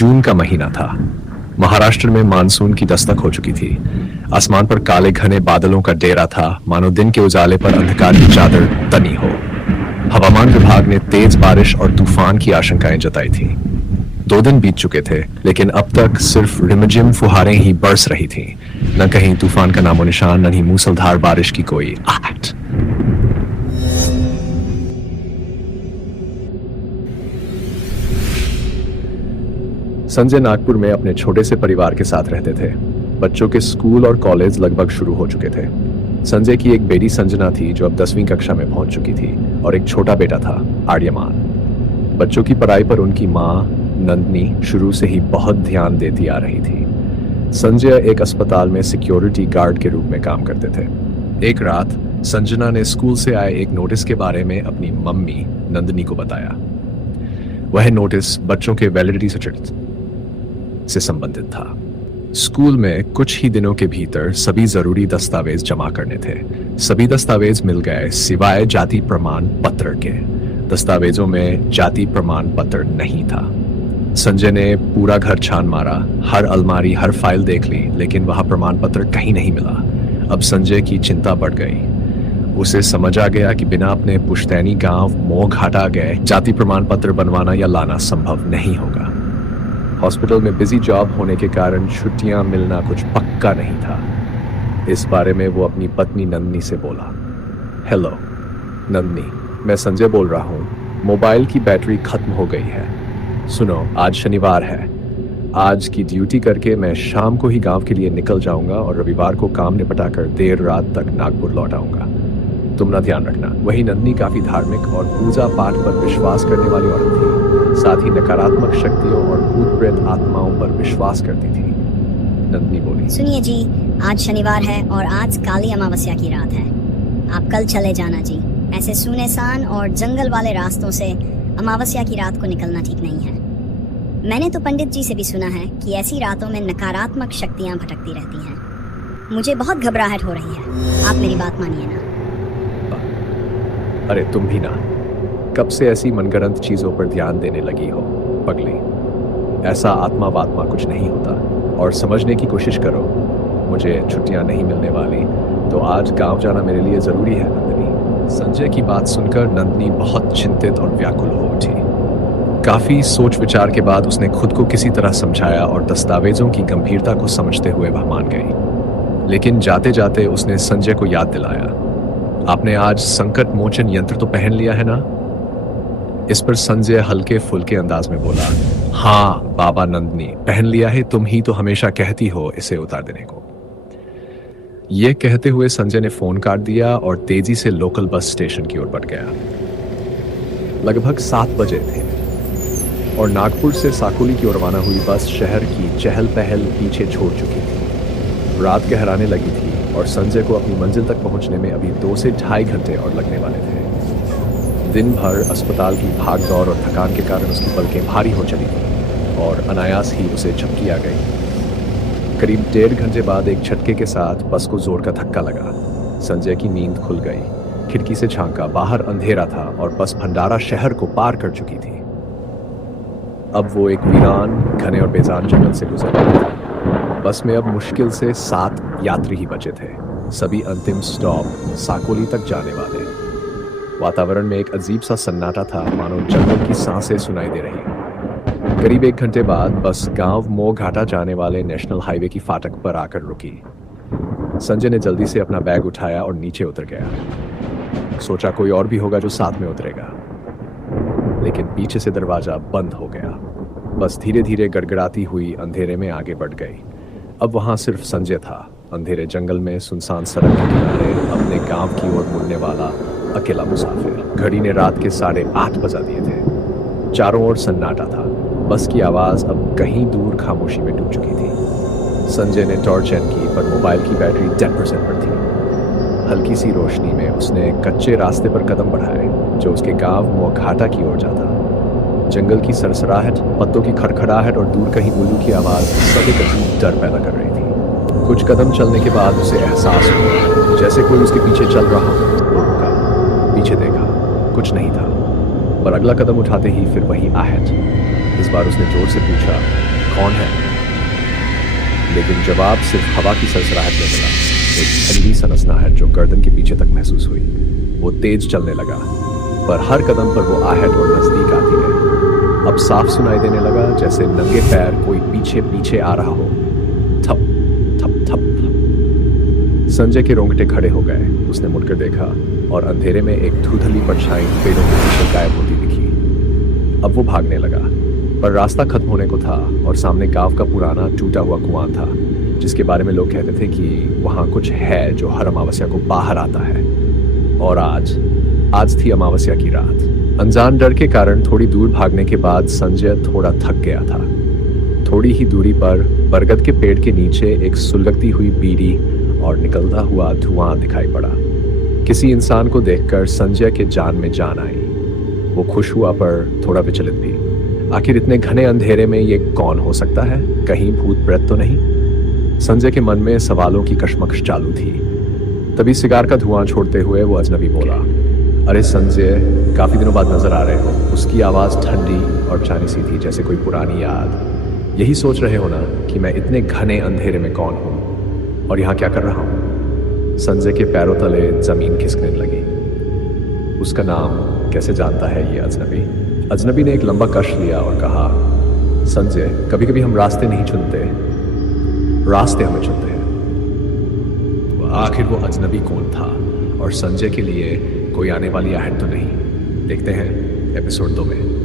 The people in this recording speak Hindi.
जून का महीना था। महाराष्ट्र में मानसून की दस्तक हो चुकी थी। आसमान पर काले घने बादलों का डेरा था, मानो दिन के उजाले पर अंधकार की चादर तनी हो। हवामान विभाग ने तेज बारिश और तूफान की आशंकाएं जताई थी। 2 दिन बीत चुके थे, लेकिन अब तक सिर्फ रिमझिम फुहारें ही बरस रही थीं। न कहीं तूफान का नामो निशान, न ही मूसलधार बारिश की कोई आहट। संजय नागपुर में अपने छोटे से परिवार के साथ रहते थे। बच्चों के स्कूल और कॉलेज लगभग शुरू हो चुके थे। संजय की एक बेटी संजना थी जो अब 10वीं कक्षा में पहुंच चुकी थी, और एक छोटा बेटा था, आर्यमान। बच्चों की पढ़ाई पर उनकी माँ नंदनी शुरू से ही बहुत ध्यान देती आ रही थी। संजय एक अस्पताल में सिक्योरिटी गार्ड के रूप में काम करते थे। एक रात संजना ने स्कूल से आए एक नोटिस के बारे में अपनी मम्मी नंदनी को बताया। वह नोटिस बच्चों के वैलिडिटी सर्टिफिकेट से संबंधित था। स्कूल में कुछ ही दिनों के भीतर सभी जरूरी दस्तावेज जमा करने थे। सभी दस्तावेज मिल गए सिवाय जाति प्रमाण पत्र के। दस्तावेजों में जाति प्रमाण पत्र नहीं था। संजय ने पूरा घर छान मारा, हर अलमारी, हर फाइल देख ली, लेकिन वहां प्रमाण पत्र कहीं नहीं मिला। अब संजय की चिंता बढ़ गई। उसे समझ आ गया कि बिना अपने पुश्तैनी गांव मोहघाटा गए जाति प्रमाण पत्र बनवाना या लाना संभव नहीं होगा। हॉस्पिटल में बिजी जॉब होने के कारण छुट्टियां मिलना कुछ पक्का नहीं था। इस बारे में वो अपनी पत्नी नंदनी से बोला। हेलो नंदनी, मैं संजय बोल रहा हूँ। मोबाइल की बैटरी खत्म हो गई है। सुनो, आज शनिवार है। आज की ड्यूटी करके मैं शाम को ही गांव के लिए निकल जाऊंगा और रविवार को काम निपटाकर देर रात तक नागपुर लौट आऊंगा। तुम ना ध्यान रखना। वही नंदनी काफी धार्मिक और पूजा पाठ पर विश्वास करने वाली औरत थी। साथ ही नकारात्मक शक्तियों और भूत प्रेत आत्माओं पर विश्वास करती थी। नंदनी बोली, सुनिए जी, आज शनिवार है और आज काली अमावस्या की रात है। आप कल चले जाना जी। ऐसे सुनसान और जंगल वाले रास्तों से अमावस्या की रात को निकलना ठीक नहीं है। मैंने तो पंडित जी से भी सुना है कि ऐसी रातों में नकारात्मक शक्तियां भटकती रहती हैं। मुझे बहुत घबराहट हो रही है। आप मेरी बात मानिए ना। अरे तुम भी ना, कब से ऐसी मनगढ़ंत चीजों पर ध्यान देने लगी हो पगली? ऐसा आत्मा वात्मा कुछ नहीं होता। और समझने की कोशिश करो, मुझे छुट्टियां नहीं मिलने वाली, तो आज गांव जाना मेरे लिए जरूरी है नंदनी। संजय की बात सुनकर नंदनी बहुत चिंतित और व्याकुल हो उठी। काफी सोच विचार के बाद उसने खुद को किसी तरह समझाया और दस्तावेजों की गंभीरता को समझते हुए वह मान गई। लेकिन जाते जाते उसने संजय को याद दिलाया, आपने आज संकट मोचन यंत्र तो पहन लिया है ना? इस पर संजय हल्के फुल्के अंदाज में बोला, हाँ बाबा नंदनी, पहन लिया है। तुम ही तो हमेशा कहती हो इसे उतार देने को। यह कहते हुए संजय ने फोन काट दिया और तेजी से लोकल बस स्टेशन की ओर बढ़ गया। लगभग 7 बजे थे और नागपुर से साकोली की ओर रवाना हुई बस शहर की चहल पहल पीछे छोड़ चुकी थी। रात गहराने लगी थी और संजय को अपनी मंजिल तक पहुंचने में अभी 2 से ढाई घंटे और लगने वाले थे। दिन भर अस्पताल की भाग दौड़ और थकान के कारण उसकी पलकें भारी हो चली थी और अनायास ही उसे झपकी आ गई। करीब 1.5 घंटे बाद एक झटके के साथ बस को जोर का धक्का लगा। संजय की नींद खुल गई। खिड़की से झांका, बाहर अंधेरा था और बस भंडारा शहर को पार कर चुकी थी। अब वो एक वीरान, घने और बेजान जंगल से गुजर रही थी। बस में अब मुश्किल से 7 यात्री ही बचे थे। सभी अंतिम स्टॉप साकोली तक जाने वाले। वातावरण में एक अजीब सा सन्नाटा था, मानो जंगल की सांसें सुनाई दे रही। करीब 1 घंटे बाद बस गांव मोहघाटा जाने वाले नेशनल हाईवे की फाटक पर आकर रुकी। संजय ने जल्दी से अपना बैग उठाया और नीचे उतर गया। सोचा कोई और भी होगा जो साथ में उतरेगा, लेकिन पीछे से दरवाजा बंद हो गया। बस धीरे धीरे गड़गड़ाती हुई अंधेरे में आगे बढ़ गई। अब वहां सिर्फ संजय था, अंधेरे जंगल में सुनसान सड़क के किनारे अपने गांव की ओर मुड़ने वाला अकेला मुसाफिर। घड़ी ने रात के 8:30 बजा दिए थे। चारों ओर सन्नाटा था। बस की आवाज अब कहीं दूर खामोशी में डूब चुकी थी। संजय ने टॉर्च ऑन की, पर मोबाइल की बैटरी 10% पर थी। हल्की सी रोशनी में उसने कच्चे रास्ते पर कदम बढ़ाए जो उसके गांव मोहघाटा की ओर जाता। जंगल की सरसराहट, पत्तों की खड़खड़ाहट और दूर कहीं उल्लू की आवाज सब एक अजीब डर पैदा कर रही थी। कुछ कदम चलने के बाद उसे एहसास हुआ जैसे कोई उसके पीछे चल रहा हो। वो रुका, पीछे देखा, कुछ नहीं था, पर अगला कदम उठाते ही फिर वही आहट। इस बार उसने जोर से पूछा, कौन है? लेकिन जवाब सिर्फ हवा की सरसराहट में मिला। एक ठंडी सनसनाहट जो गर्दन के पीछे तक महसूस हुई। वो तेज चलने लगा, पर हर कदम पर वो आहट और नजदीक आती है। अब साफ सुनाई देने लगा, जैसे नंगे पैर कोई पीछे पीछे आ रहा हो। थप थप थप थप। संजय के रोंगटे खड़े हो गए। उसने मुड़कर देखा और अंधेरे में एक धुंधली परछाई पेड़ों के पीछे गायब होती दिखी। अब वो भागने लगा, पर रास्ता खत्म होने को था और सामने गांव का पुराना टूटा हुआ कुआं था, जिसके बारे में लोग कहते थे कि वहां कुछ है जो हर अमावस्या को बाहर आता है। और आज थी अमावस्या की रात। अनजान डर के कारण थोड़ी दूर भागने के बाद संजय थोड़ा थक गया था। थोड़ी ही दूरी पर बरगद के पेड़ के नीचे एक सुलगती हुई बीड़ी और निकलता हुआ धुआं दिखाई पड़ा। किसी इंसान को देखकर संजय के जान में जान आई। वो खुश हुआ, पर थोड़ा विचलित भी। आखिर इतने घने अंधेरे में ये कौन हो सकता है? कहीं भूत प्रेत तो नहीं? संजय के मन में सवालों की कशमकश चालू थी। तभी सिगार का धुआं छोड़ते हुए वो अजनबी बोला, अरे संजय, काफी दिनों बाद नजर आ रहे हो। उसकी आवाज ठंडी और जानी सी थी, जैसे कोई पुरानी याद। यही सोच रहे हो ना कि मैं इतने घने अंधेरे में कौन हूं और यहाँ क्या कर रहा हूं? संजय के पैरों तले जमीन खिसकने लगी। उसका नाम कैसे जानता है ये अजनबी? अजनबी ने एक लंबा कश लिया और कहा, संजय, कभी कभी हम रास्ते नहीं चुनते, रास्ते हमें चुनते हैं। तो आखिर वो अजनबी कौन था और संजय के लिए कोई आने वाली आहट तो नहीं? देखते हैं एपिसोड 2 में।